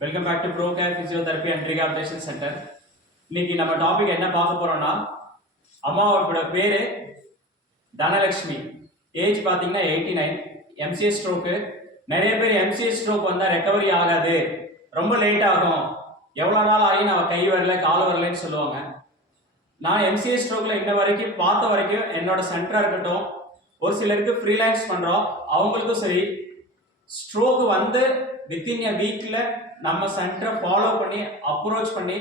Welcome back to pro care physiotherapy and rehabilitation centre இன்னைக்கு நம்ம topic என்ன பார்க்க போறோம்னா அம்மாவோட பேரு தனலட்சுமி. ஏஜ் பார்த்தீங்கன்னா எயிட்டி நைன் எம்சிஏ ஸ்ட்ரோக்கு நிறைய பேர் எம்சிஏ ஸ்ட்ரோக் வந்தால் ரெக்கவரி ஆகாது. ரொம்ப லேட் ஆகும். எவ்வளோ நாள் ஆகி நான் கை வரல கால் வரலன்னு சொல்லுவாங்க. நான் எம்சிஏ ஸ்ட்ரோக்கில் இன்ன வரைக்கும் பார்த்த வரைக்கும் என்னோட சென்டராக இருக்கட்டும் ஒரு சிலருக்கு ஃப்ரீலான்ஸ் பண்ணுறோம் அவங்களுக்கும் சரி ஸ்ட்ரோக் வந்து வித்தின் எ வீக்கில் நம்ம சென்டரை ஃபாலோ பண்ணி அப்ரோச் பண்ணி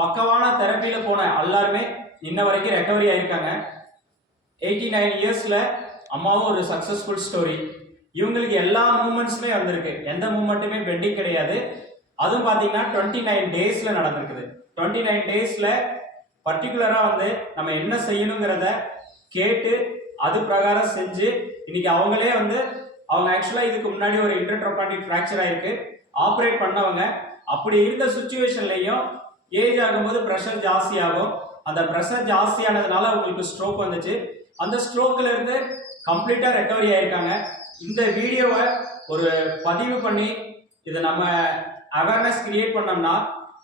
பக்கவான தெரப்பியில் போன எல்லாருமே இன்ன வரைக்கும் ரெக்கவரி ஆயிருக்காங்க. எயிட்டி நைன் இயர்ஸில் அம்மாவும் ஒரு சக்ஸஸ்ஃபுல் ஸ்டோரி இவங்களுக்கு எல்லா மூமெண்ட்ஸுமே வந்திருக்கு. எந்த மூமெண்ட்டுமே பெண்டிங் கிடையாது. அதுவும் பார்த்தீங்கன்னா டுவெண்ட்டி நைன் டேஸில் நடந்திருக்குது. டுவெண்ட்டி நைன் டேஸில் பர்டிகுலராக வந்து நம்ம என்ன செய்யணுங்கிறத கேட்டு அது பிரகாரம் செஞ்சு இன்னைக்கு அவங்களே வந்து அவங்க ஆக்சுவலாக இதுக்கு முன்னாடி ஒரு இன்டர்ட்ரோபாட்டிக் ஃப்ராக்சர் ஆயிருக்கு. ஆப்ரேட் பண்ணவங்க அப்படி இருந்த சுச்சுவேஷன்லையும் ஏஜ் ஆகும்போது ப்ரெஷர் ஜாஸ்தியாகும். அந்த ப்ரெஷர் ஜாஸ்தியானதுனால அவங்களுக்கு ஸ்ட்ரோக் வந்துச்சு. அந்த ஸ்ட்ரோக்கில் இருந்து கம்ப்ளீட்டாக ரெக்கவரி ஆயிருக்காங்க. இந்த வீடியோவை ஒரு பதிவு பண்ணி இதை நம்ம அவேர்னஸ் கிரியேட் பண்ணோம்னா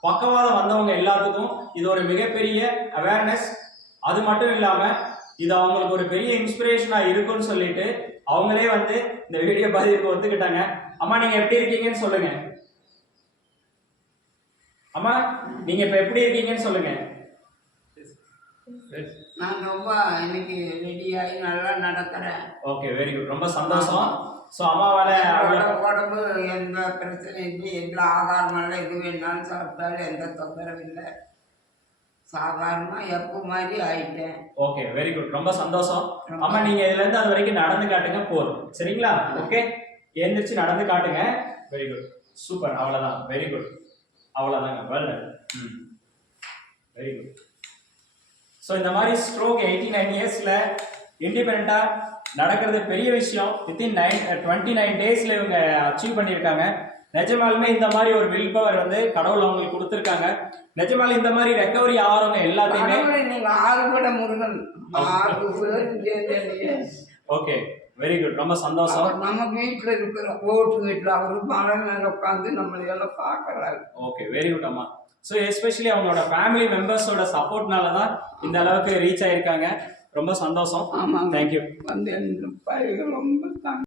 பக்கவாதம் வந்தவங்க எல்லாத்துக்கும் இது ஒரு மிகப்பெரிய அவேர்னஸ் அது மட்டும் இல்லாமல் இது அவங்களுக்கு ஒரு பெரிய இன்ஸ்பிரேஷனாக இருக்குன்னு சொல்லிட்டு அவங்களே வந்து இந்த வீடியோ பதிவுக்கு ஒத்துக்கிட்டாங்க. அம்மா நீங்க எப்படி இருக்கீங்கன்னு சொல்லுங்க. அம்மா நீங்க இப்ப எப்படி இருக்கீங்கன்னு சொல்லுங்க. நான் ரொம்ப இன்னைக்கு ரெடியாகி நல்லா நடக்கிறேன் ஓகே வெரி குட் ரொம்ப சந்தோஷம். ஸோ அம்மாவால உடம்பு எந்த பிரச்சனையும் இல்லை எந்த ஆகாரமெல்லாம் எது வேணாலும் சாப்பிட்டாலும் எந்த தொந்தரவும் இல்லை. சாதாரணமாக எப்போ மாதிரி ஆயிட்டேன். ஓகே வெரி குட் ரொம்ப சந்தோஷம். அம்மா நீங்க இதுல இருந்து அது வரைக்கும் நடந்து காட்டுங்க போதும். சரிங்களா? ஓகே எந்திரிச்சு நடந்து காட்டுங்க. வெரி குட் சூப்பர் அவ்வளவுதான். வெரி குட் அவ்வளவுதாங்க. Well hmm. Very good so இந்த மாதிரி ஸ்ட்ரோக் எயிட்டி நைன் இயர்ஸில் இண்டிபெண்ட்டாக நடக்கிறது பெரிய விஷயம். வித்தின் நைன் டுவெண்ட்டி நைன் டேஸில் இவங்க அச்சீவ் பண்ணியிருக்காங்க. நிஜமாலுமே இந்த மாதிரி ஒரு வில் பவர் வந்து கடவுள் அவங்களுக்கு கொடுத்துருக்காங்க. நிஜமாலும் இந்த மாதிரி ரெக்கவரி ஆகிறவங்க எல்லாத்தையுமே ஓகே வெரி குட் ரொம்ப சந்தோஷம். நம்ம வீட்டில் இருக்கிற ஓட்டு வீட்டில் அவர் மலை மேலே உட்காந்து நம்மளை எல்லாம் பார்க்குறாரு. ஓகே வெரி குட் அம்மா. ஸோ எஸ்பெஷலி அவங்களோட ஃபேமிலி மெம்பர்ஸோட சப்போர்ட்னால தான் இந்த அளவுக்கு ரீச் ஆயிருக்காங்க. ரொம்ப சந்தோஷம். ஆமாங்க. தேங்க்யூ வந்து ரொம்ப